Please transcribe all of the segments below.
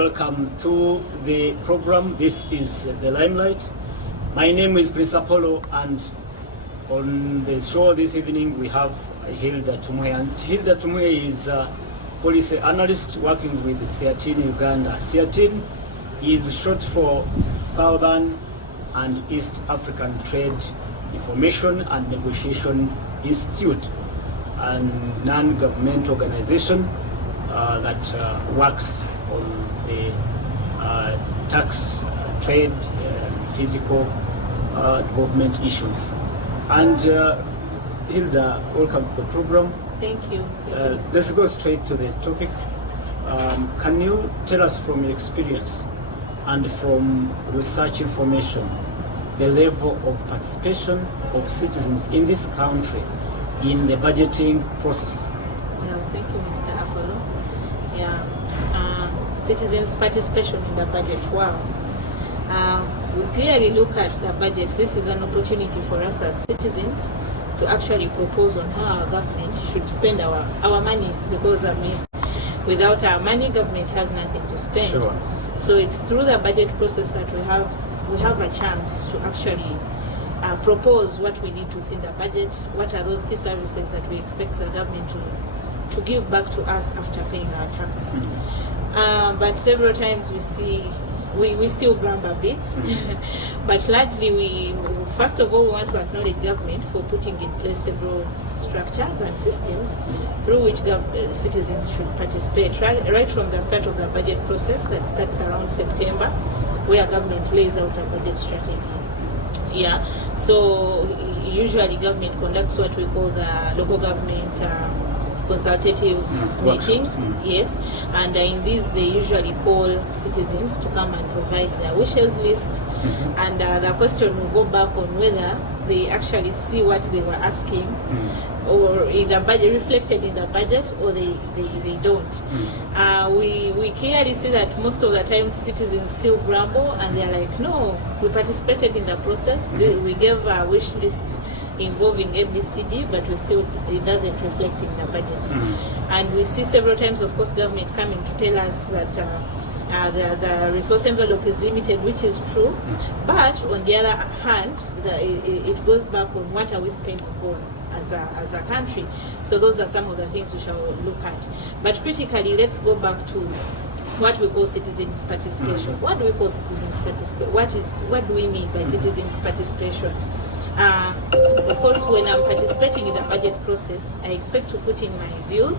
Welcome to the program. This is the Limelight. My name is Prince Apollo, and on the show this evening we have Hilda Tumuhe. And Hilda Tumuhe is a policy analyst working with CEATIN Uganda. CEATIN is short for Southern and East African Trade Information and Negotiation Institute, a non-governmental organization that works on the tax, trade, physical development issues. And Hilda, welcome to the program. Thank you. Let's go straight to the topic. Can you tell us from your experience and from research information the level of participation of citizens in this country in the budgeting process? Thank you, Mr. Apollo. Citizens' participation in the budget. Wow. We clearly look at the budget. This is an opportunity for us as citizens to actually propose on how our government should spend our money, because without our money, government has nothing to spend. Sure. So it's through the budget process that we have a chance to actually propose what we need to see in the budget, what are those key services that we expect the government to give back to us after paying our tax. But several times we still grumble a bit. But largely we want to acknowledge government for putting in place several structures and systems through which citizens should participate right from the start of the budget process that starts around September, where government lays out a budget strategy. So usually government conducts what we call the local government consultative meetings, yes, and in these they usually call citizens to come and provide their wishes list, and the question will go back on whether they actually see what they were asking or in the budget, reflected in the budget, or they don't. We clearly see that most of the time citizens still grumble and they're like, no, we participated in the process, we gave wish lists involving ABCD, but it doesn't reflect in the budget. And we see several times, of course, government coming to tell us that the resource envelope is limited, which is true, but on the other hand, it goes back on what are we spending on as a country. So those are some of the things we shall look at. But critically, let's go back to what we call citizens' participation. What do we call citizens' participation? What do we mean by citizens' participation? Of course, when I'm participating in the budget process, I expect to put in my views,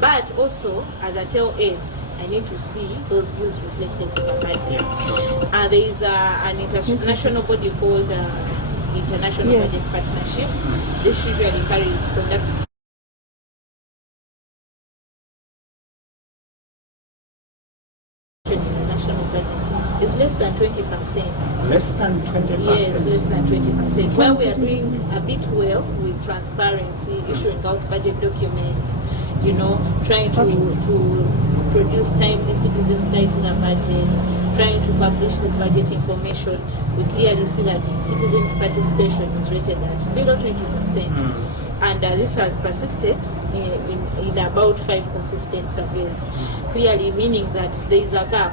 but also at the tail end, I need to see those views reflected in the budget. There is an international body called International Budget Partnership. This usually conducts is less than 20%. Less than 20%? Yes, less than 20%. Where we are doing a bit well with transparency, issuing out budget documents, trying to produce timely citizens' light to the budget, trying to publish the budget information, we clearly see that citizens' participation is rated at below 20%. And this has persisted in about 5 consistent surveys, clearly meaning that there is a gap.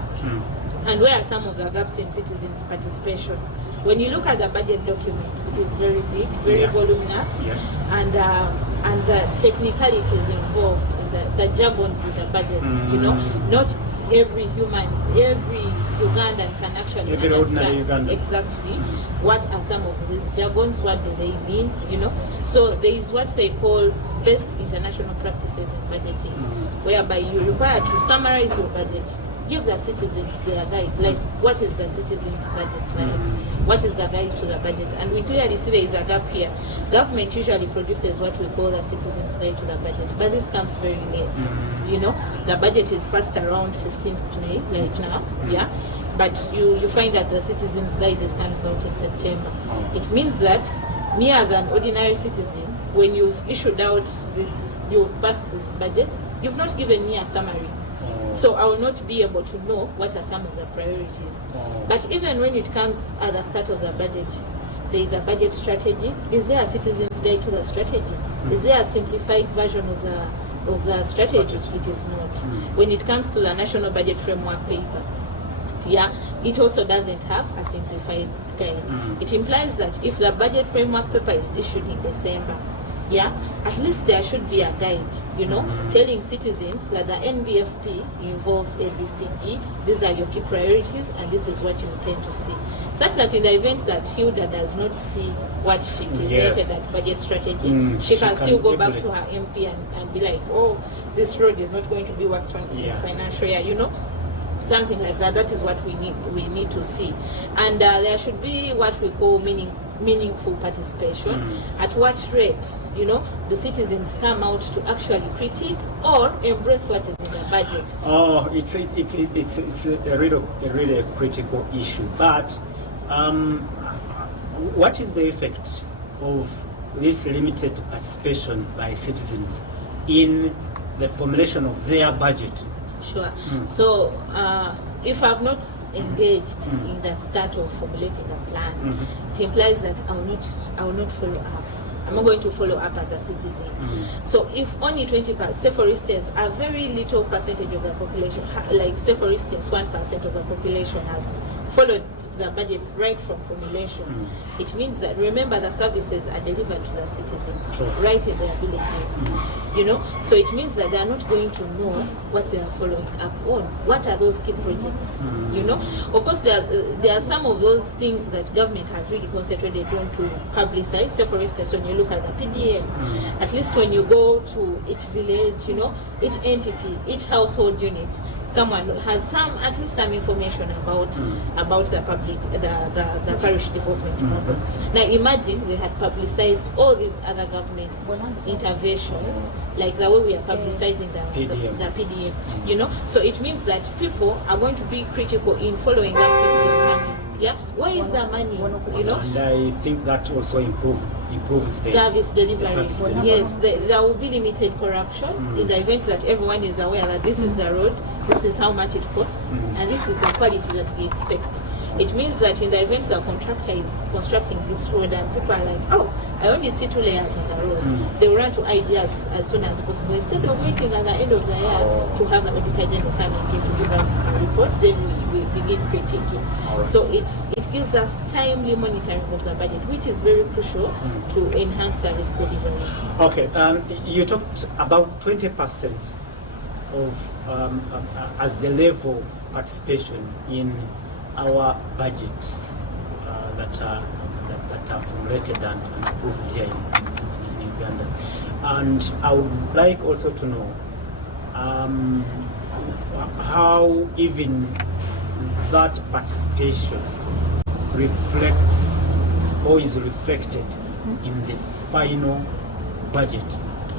And where are some of the gaps in citizens' participation? When you look at the budget document, it is very big, very voluminous, and the technicalities involved, in the jargons in the budget, not every Ugandan can actually understand exactly what are some of these jargons, what do they mean, So there is what they call best international practices in budgeting, whereby you're required to summarize your budget, give the citizens their guide, like what is the citizens' budget like, what is the guide to the budget, and we clearly see there is a gap here. Government usually produces what we call the citizens' guide to the budget, but this comes very late. The budget is passed around 15th May, like now, but you find that the citizens' guide is coming out in September. It means that me as an ordinary citizen, when you've issued out you've passed this budget, you've not given me a summary. So I will not be able to know what are some of the priorities. But even when it comes at the start of the budget, there is a budget strategy. Is there a citizens' guide to the strategy? Is there a simplified version of the of the strategy. It is not. When it comes to the national budget framework paper, it also doesn't have a simplified guide. It implies that if the budget framework paper is issued in December, at least there should be a guide, telling citizens that the NBFP involves ABCD, these are your key priorities, and this is what you intend to see. Such that in the event that Hilda does not see what she presented at budget strategy, she can still go back to her MP and be like, oh, this road is not going to be worked on in this financial year, something like that. That is what we need to see. And there should be what we call meaningful participation. At what rate, do citizens come out to actually critique or embrace what is in the budget? Oh, it's a really critical issue. But what is the effect of this limited participation by citizens in the formulation of their budget? Sure. So if I've not engaged in the start of formulating a plan, it implies that I will not follow up. I'm not going to follow up as a citizen. So if only 20%, say for instance, a very little percentage of the population, like say for instance 1% of the population has followed the budget right from formulation, it means that, remember, the services are delivered to the citizens right in their villages. So it means that they are not going to know what they are following up on. What are those key projects? Of course, there are some of those things that government has really concentrated on to publicize. Say for instance, when you look at the PDM, at least when you go to each village, each entity, each household unit, someone has at least some information about the public, the parish development program. Now imagine we had publicized all these other government interventions, like the way we are publicizing the PDM, So it means that people are going to be critical in following that PDM money. Where is the money? And I think that also improves the service delivery. Yes, there will be limited corruption in the event that everyone is aware that this is the road, this is how much it costs, and this is the quality that we expect. It means that in the event the contractor is constructing this road and people are like, oh, I only see 2 layers in the road, they will run to ideas as soon as possible. Instead of waiting at the end of the year to have the auditor general coming in to give us a report, then we begin critiquing. So it gives us timely monitoring of the budget, which is very crucial to enhance service delivery. Okay, you talked about 20% of as the level of participation in our budgets that are formulated and approved here in Uganda. And I would like also to know how even that participation reflects or is reflected in the final budget.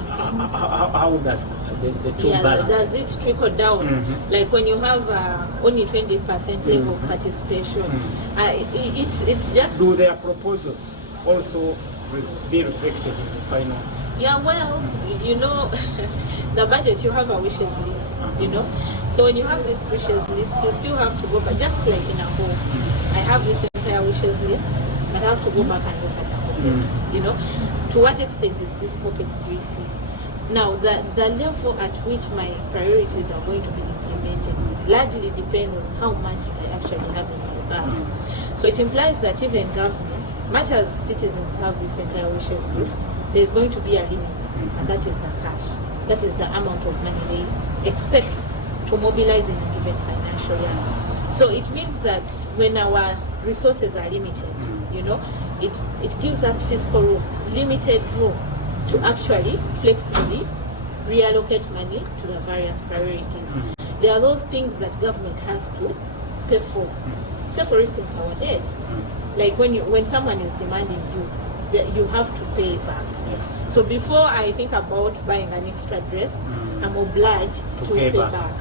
How does the two balance? Does it trickle down? Like when you have only 20% level of participation, it's just... Do their proposals also be reflected in the final? The budget, you have a wishes list, So when you have this wishes list, you still have to go back, just like in a home. I have this entire wishes list, but I have to go back and look at the pocket, To what extent is this pocket greasy? Now, the level at which my priorities are going to be implemented largely depend on how much I actually have in my bag. So it implies that even government, much as citizens have this entire wishes list, there's going to be a limit, and that is the cash. That is the amount of money they expect to mobilize in a given financial year. So it means that when our resources are limited, it gives us fiscal room, limited room, to actually flexibly reallocate money to the various priorities. There are those things that government has to pay for. Say for instance our debt. Like when someone is demanding you have to pay back. So before I think about buying an extra dress, I'm obliged to pay back.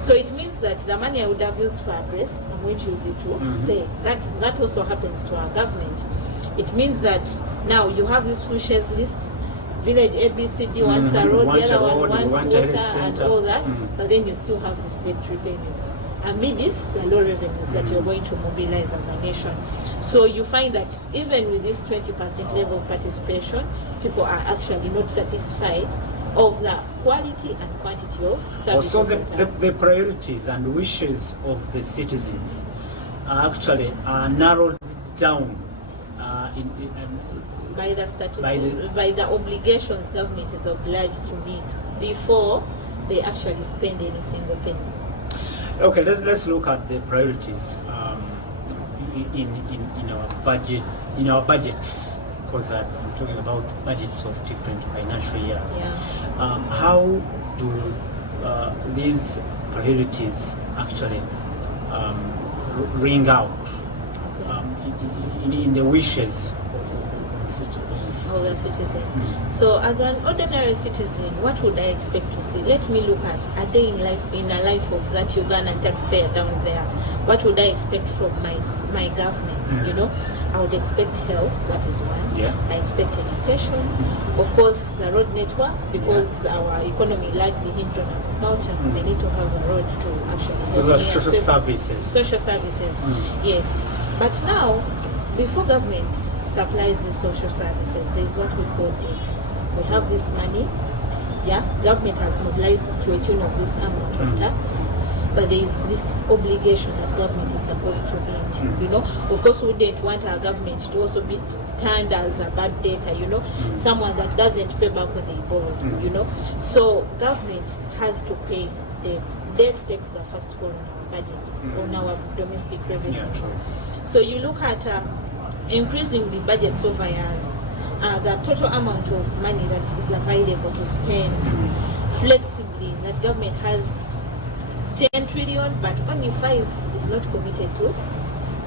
So it means that the money I would have used for a dress, I'm going to use it to pay. That also happens to our government. It means that now you have this wishes list, village ABCD wants a road, the other one wants water and all that, but then you still have these debt repayments. Amidst the low revenues that you're going to mobilize as a nation. So you find that even with this 20% level of participation, people are actually not satisfied of the quality and quantity of services. Also, the priorities and wishes of the citizens are actually narrowed down by the statute, by the obligations government is obliged to meet before they actually spend any single penny. Okay, let's look at the priorities in our budget, in our budgets, because I'm talking about budgets of different financial years. Yeah. How do these priorities actually ring out in the wishes of the citizen? So as an ordinary citizen, what would I expect to see? Let me look at a day in a life of that Ugandan taxpayer down there. What would I expect from my government? You know, I would expect health, that is one. Yeah. I expect education, of course the road network, because our economy largely hinged on agriculture. They need to have a road to actually those are social services. Social services, yes. But now, before government supplies the social services, there is what we call debt. We have this money, government has mobilized to a tune of this amount of tax, but there is this obligation that government is supposed to meet. You know, of course, we don't want our government to also be turned as a bad debtor. You know, someone that doesn't pay back when they borrow. You know, so government has to pay debt. Debt takes the first call on our budget, on our domestic revenues. So you look at increasing the budgets over years, the total amount of money that is available to spend flexibly, that government has 10 trillion, but only 5 is not committed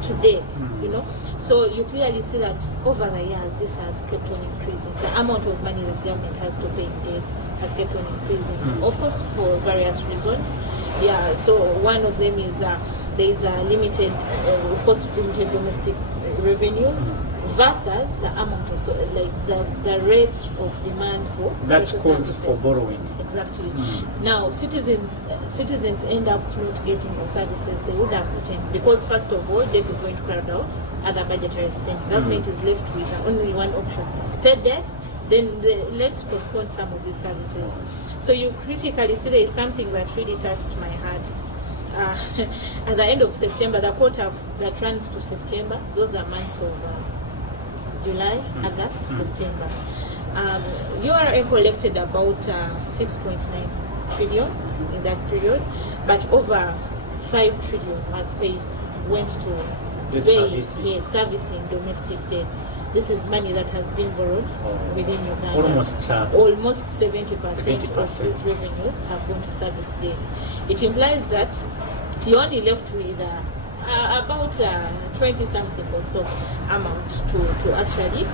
to date, you know. So you clearly see that over the years, this has kept on increasing. The amount of money that government has to pay in debt has kept on increasing, of course, for various reasons. Yeah, so one of them is there is a limited, of course, limited domestic revenues versus the amount of, the rate of demand for that social calls services. for borrowing. Exactly. Now, citizens end up not getting the services they would have obtained because, first of all, debt is going to crowd out other budgetary spending. Government is left with only one option: pay debt. Then let's postpone some of these services. So you critically see there is something that really touched my heart. At the end of September, the quarter that runs to September, those are months of July, August, September. URA collected about 6.9 trillion in that period, but over 5 trillion went to servicing domestic debt. This is money that has been borrowed within Uganda. Almost 70% of these revenues have gone to service debt. It implies that you're only left with about 20-something or so amount to actually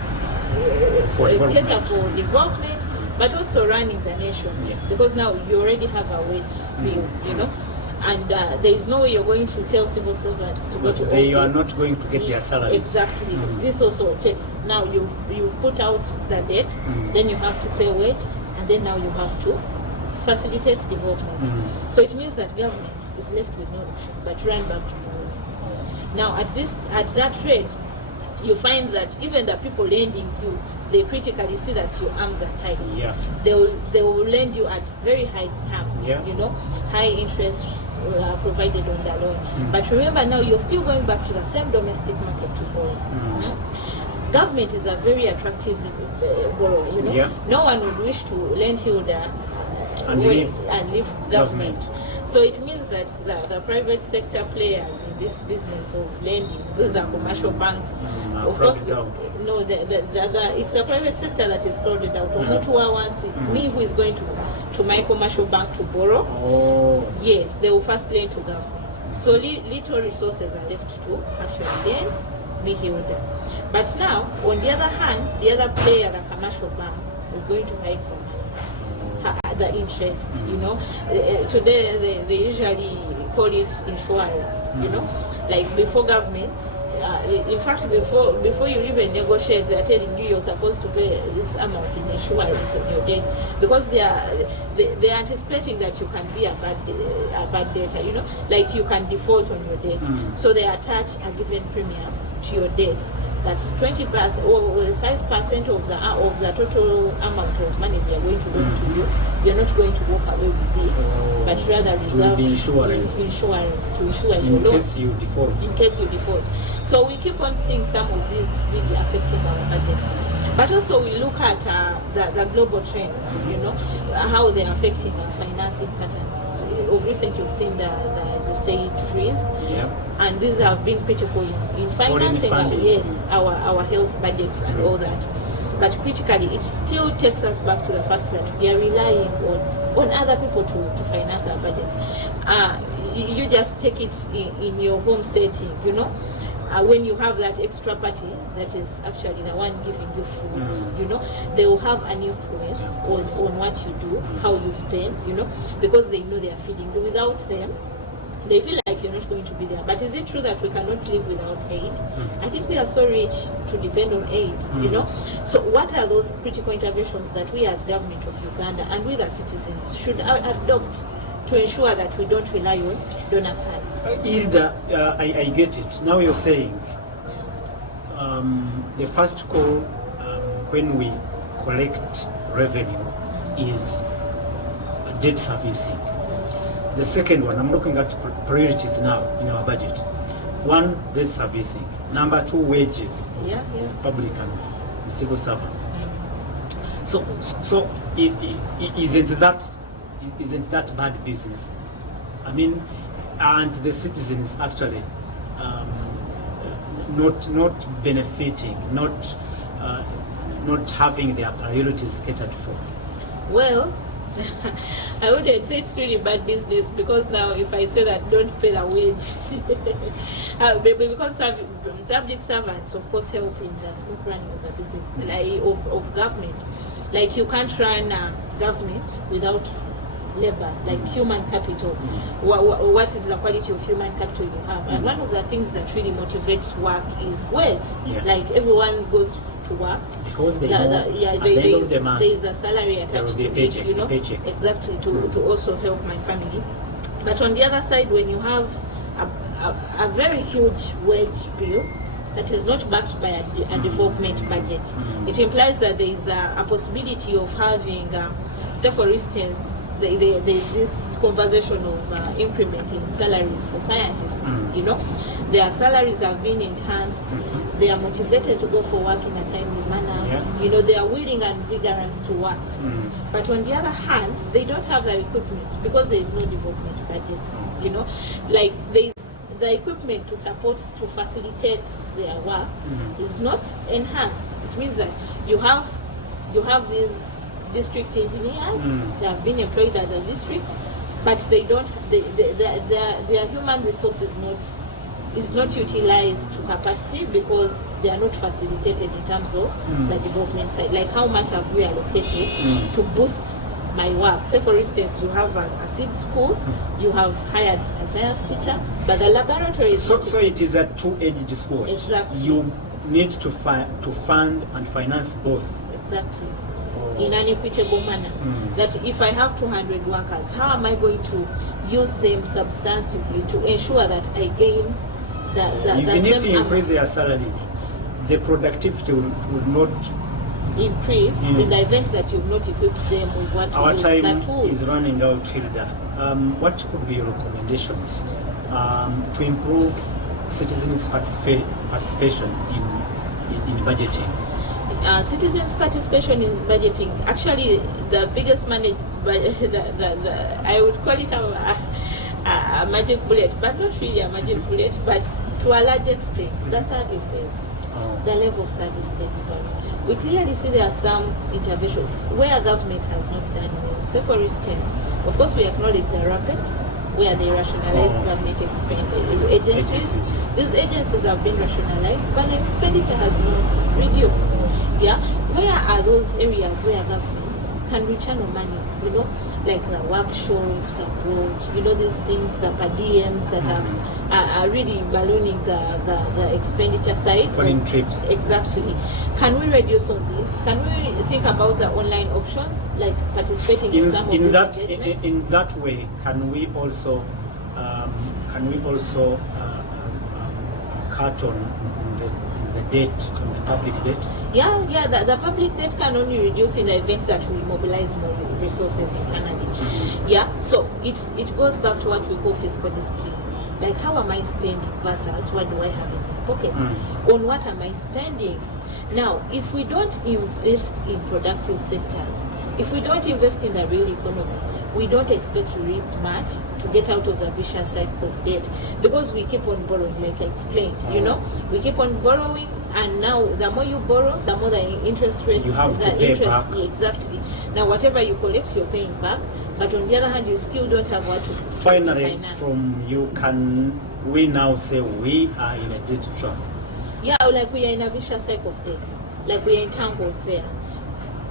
cater for development, but also running the nation. Because now you already have a wage bill, you know. And there is no way you're going to tell civil servants to go to office. They are not going to get their salaries. Exactly. This also takes, now you put out the debt, then you have to pay wage, and then now you have to facilitate development. So it means that government is left with no option but run back to borrow. Now at that rate, you find that even the people lending you, they critically see that your arms are tied. They will lend you at very high terms, you know, high interest provided on the loan. But remember, now you're still going back to the same domestic market to borrow. Government is a very attractive borrower, you know. No one would wish to lend Hilda and leave government. So it means that the private sector players in this business of lending, those are commercial banks. Of course, it's the private sector that is crowded out. Me who is going to my commercial bank to borrow, yes, they will first lend to government. So little resources are left to actually lend me Hilda. But now, on the other hand, the other player, the commercial bank, is going to hike the interest, you know. Today they usually call it insurance, you know, like before government. In fact, before you even negotiate, they are telling you you're supposed to pay this amount in insurance on your debt, because they are anticipating that you can be a bad debtor, you know, like you can default on your debt. So they attach a given premium to your debt. that's 20% or 5% of the total amount of money they are going to loan to you. You're not going to walk away with it, but rather reserve insurance to insure your loan. In case you default. So we keep on seeing some of these really affecting our budget. But also we look at the global trends, how they're affecting our financing patterns. Of recent, you've seen the said freeze, and these have been critical in financing our health budgets and all that. But critically, it still takes us back to the fact that we are relying on other people to finance our budget. You just take it in your home setting, when you have that extra party that is actually the one giving you food, they will have an influence on what you do, how you spend, because they know they are feeding you. Without them, they feel like you're not going to be there. But is it true that we cannot live without aid? I think we are so rich to depend on aid, So what are those critical interventions that we as government of Uganda and we as citizens should adopt to ensure that we don't rely on donor funds? Hilda, I get it. Now you're saying the first call when we collect revenue is debt servicing. The second one, I'm looking at priorities now in our budget. One, debt servicing. Number two, wages of public and civil servants. So isn't that bad business? I mean, and the citizens actually not benefiting, not having their priorities catered for. Well, I wouldn't say it's really bad business, because now if I say that don't pay the wage, because public servants of course help in the smooth running of the business of government. Like you can't run government without labor, like human capital. What is the quality of human capital you have? And one of the things that really motivates work is wage. Like everyone goes to work because they know there is a salary attached to it, exactly, to also help my family. But on the other side, when you have a very huge wage bill that is not backed by a development budget, it implies that there is a possibility of having, say for instance, there is this conversation of incrementing salaries for scientists. Their salaries have been enhanced. They are motivated to go for work in a timely manner. They are willing and vigorous to work. But on the other hand, they don't have the equipment because there is no development budget. Like the equipment to facilitate their work is not enhanced. It means that you have these district engineers. They have been employed at the district, but they don't. Their human resources is not utilized to capacity because they are not facilitated in terms of the development side. Like how much have we allocated to boost my work? Say for instance, you have a seed school, you have hired a science teacher, but the laboratory is so it is a two-edged sword. Exactly. You need to fund and finance both. Exactly. In an equitable manner. That if I have 200 workers, how am I going to use them substantively to ensure that I gain even if you increase their salaries, the productivity would not increase in the event that you've not equipped them with what our to time use, the tools. Is running out, Hilda. What could be your recommendations to improve citizens' participation in budgeting? Citizens' participation in budgeting, actually the biggest I would call it a magic bullet, but not really a magic bullet, but to a large extent, the services, the level of service delivered. We clearly see there are some interventions where government has not done well. So for instance, of course we acknowledge the RAPEX, where they rationalize government agencies. These agencies have been rationalized, but the expenditure has not reduced. Where are those areas where government can rechannel money, like the workshop support, these things, the per diems that are really ballooning the expenditure side. Foreign trips. Exactly. Can we reduce on this? Can we think about the online options, like participating in some of these engagements? In that way, can we also cut on the debt, on the public debt? Yeah, the public debt can only reduce in the events that we mobilize more resources internally. Yeah, so it goes back to what we call fiscal discipline. Like, how am I spending versus what do I have in my pocket? On what am I spending? Now, if we don't invest in productive sectors, if we don't invest in the real economy, we don't expect to reap much to get out of the vicious cycle of debt, because we keep on borrowing, like I explained. You know, we keep on borrowing, and now the more you borrow, the more the interest rates. You have the to pay interest, back. Exactly. Now, whatever you collect, you're paying back, but on the other hand, you still don't have what to Finally, finance. from you, can we now say we are in a debt trap? Yeah, like we are in a vicious cycle of debt. Like we are entangled there.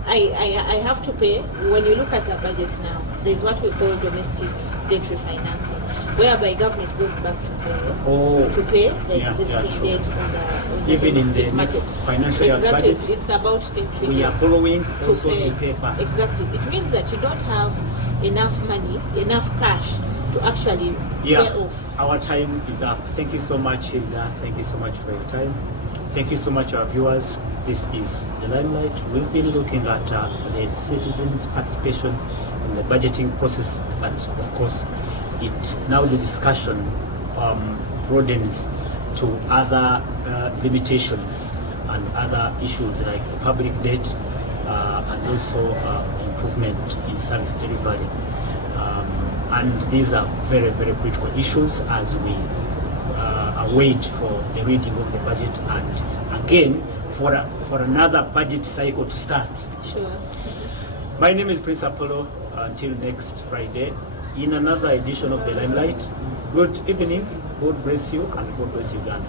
I have to pay. When you look at the budget now, there's what we call domestic debt refinancing, whereby government goes back to borrow to pay the existing debt on the even in the domestic next market. financial year's Exactly, budget, it's about 10 trillion. we are borrowing also to pay back. Exactly, it means that you don't have enough money, enough cash to actually pay off. Our time is up. Thank you so much, Hilda. Thank you so much for your time. Thank you so much, our viewers. This is The Limelight. We've been looking at the citizens' participation in the budgeting process, but of course, now the discussion broadens to other limitations and other issues like the public debt and also improvement in service delivery. And these are very, very critical issues as we await for the reading of the budget and again for another budget cycle to start. Sure. My name is Prince Apollo. Until next Friday in another edition of The Limelight. Good evening, God bless you, and God bless Uganda.